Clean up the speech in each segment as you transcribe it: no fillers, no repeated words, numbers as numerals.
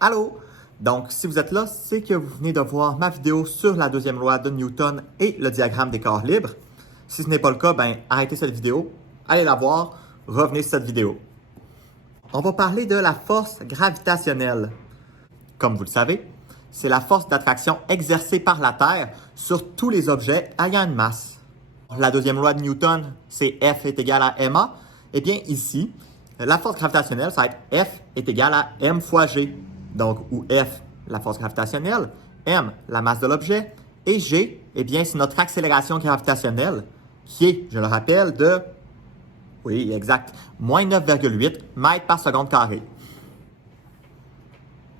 Allô? Donc, si vous êtes là, c'est que vous venez de voir ma vidéo sur la deuxième loi de Newton et le diagramme des corps libres. Si ce n'est pas le cas, arrêtez cette vidéo, allez la voir, revenez sur cette vidéo. On va parler de la force gravitationnelle. Comme vous le savez, c'est la force d'attraction exercée par la Terre sur tous les objets ayant une masse. La deuxième loi de Newton, c'est F est égal à ma. Eh bien, ici, la force gravitationnelle, ça va être F est égal à m fois g. Donc, où F, la force gravitationnelle, m, la masse de l'objet, et g, eh bien, c'est notre accélération gravitationnelle, qui est, je le rappelle, de, oui, exact, moins 9,8 mètres par seconde carrée.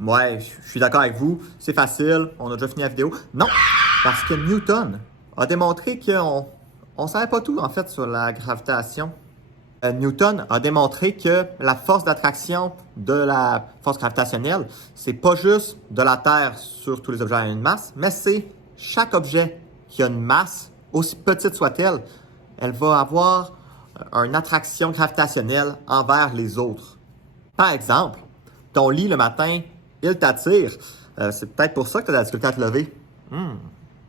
Ouais, je suis d'accord avec vous, c'est facile, on a déjà fini la vidéo. Non, parce que Newton a démontré qu'on ne savait pas tout, en fait, sur la gravitation. Newton a démontré que la force d'attraction de la force gravitationnelle, c'est pas juste de la Terre sur tous les objets à une masse, mais c'est chaque objet qui a une masse, aussi petite soit-elle, elle va avoir une attraction gravitationnelle envers les autres. Par exemple, ton lit le matin, il t'attire. C'est peut-être pour ça que tu as de la difficulté à te lever.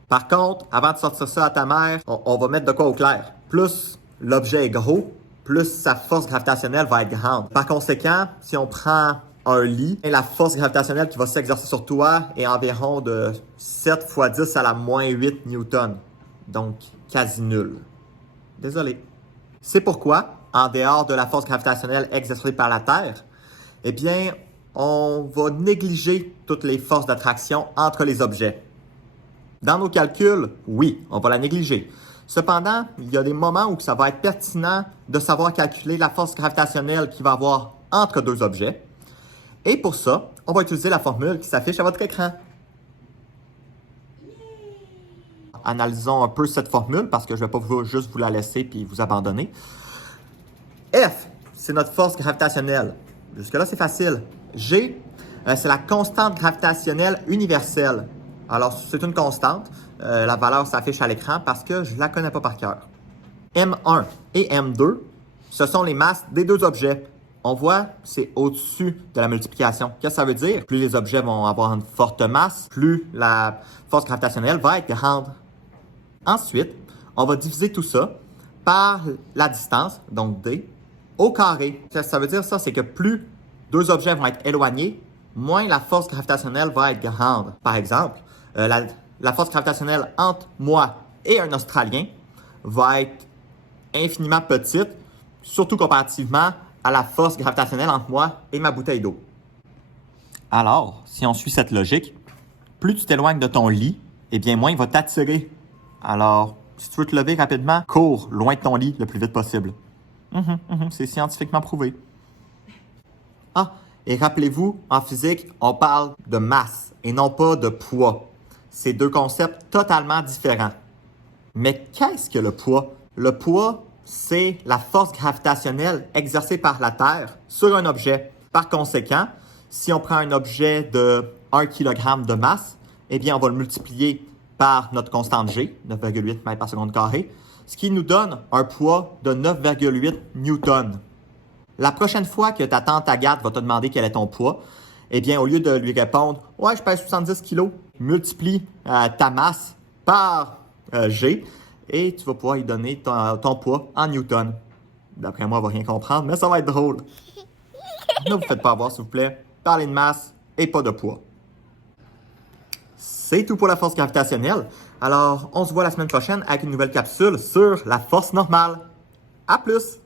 Par contre, avant de sortir ça à ta mère, on va mettre de quoi au clair. Plus l'objet est gros, plus sa force gravitationnelle va être grande. Par conséquent, si on prend un lit, la force gravitationnelle qui va s'exercer sur toi est environ de 7 fois 10 à la moins 8 newtons. Donc, quasi nul. Désolé. C'est pourquoi, en dehors de la force gravitationnelle exercée par la Terre, eh bien, on va négliger toutes les forces d'attraction entre les objets. Dans nos calculs, oui, on va la négliger. Cependant, il y a des moments où ça va être pertinent de savoir calculer la force gravitationnelle qu'il va y avoir entre deux objets. Et pour ça, on va utiliser la formule qui s'affiche à votre écran. Analysons un peu cette formule parce que je ne vais pas juste vous la laisser puis vous abandonner. F, c'est notre force gravitationnelle. Jusque-là, c'est facile. G, c'est la constante gravitationnelle universelle. Alors, c'est une constante. La valeur s'affiche à l'écran parce que je ne la connais pas par cœur. M1 et M2, ce sont les masses des deux objets. On voit, c'est au-dessus de la multiplication. Qu'est-ce que ça veut dire? Plus les objets vont avoir une forte masse, plus la force gravitationnelle va être grande. Ensuite, on va diviser tout ça par la distance, donc D, au carré. Qu'est-ce que ça veut dire, ça? C'est que plus deux objets vont être éloignés, moins la force gravitationnelle va être grande. Par exemple, la force gravitationnelle entre moi et un Australien va être infiniment petite, surtout comparativement à la force gravitationnelle entre moi et ma bouteille d'eau. Alors, si on suit cette logique, plus tu t'éloignes de ton lit, eh bien moins il va t'attirer. Alors, si tu veux te lever rapidement, cours loin de ton lit le plus vite possible. C'est scientifiquement prouvé. Ah, et rappelez-vous, en physique, on parle de masse et non pas de poids. C'est deux concepts totalement différents. Mais qu'est-ce que le poids? Le poids, c'est la force gravitationnelle exercée par la Terre sur un objet. Par conséquent, si on prend un objet de 1 kg de masse, eh bien, on va le multiplier par notre constante G, 9,8 mètres par seconde carrée, ce qui nous donne un poids de 9,8 newtons. La prochaine fois que ta tante Agathe va te demander quel est ton poids, eh bien, au lieu de lui répondre « Ouais, je pèse 70 kg », multiplie ta masse par G et tu vas pouvoir lui donner ton poids en newtons. D'après moi, elle va rien comprendre, mais ça va être drôle. Ne vous faites pas avoir, s'il vous plaît. Parlez de masse et pas de poids. C'est tout pour la force gravitationnelle. Alors, on se voit la semaine prochaine avec une nouvelle capsule sur la force normale. À plus!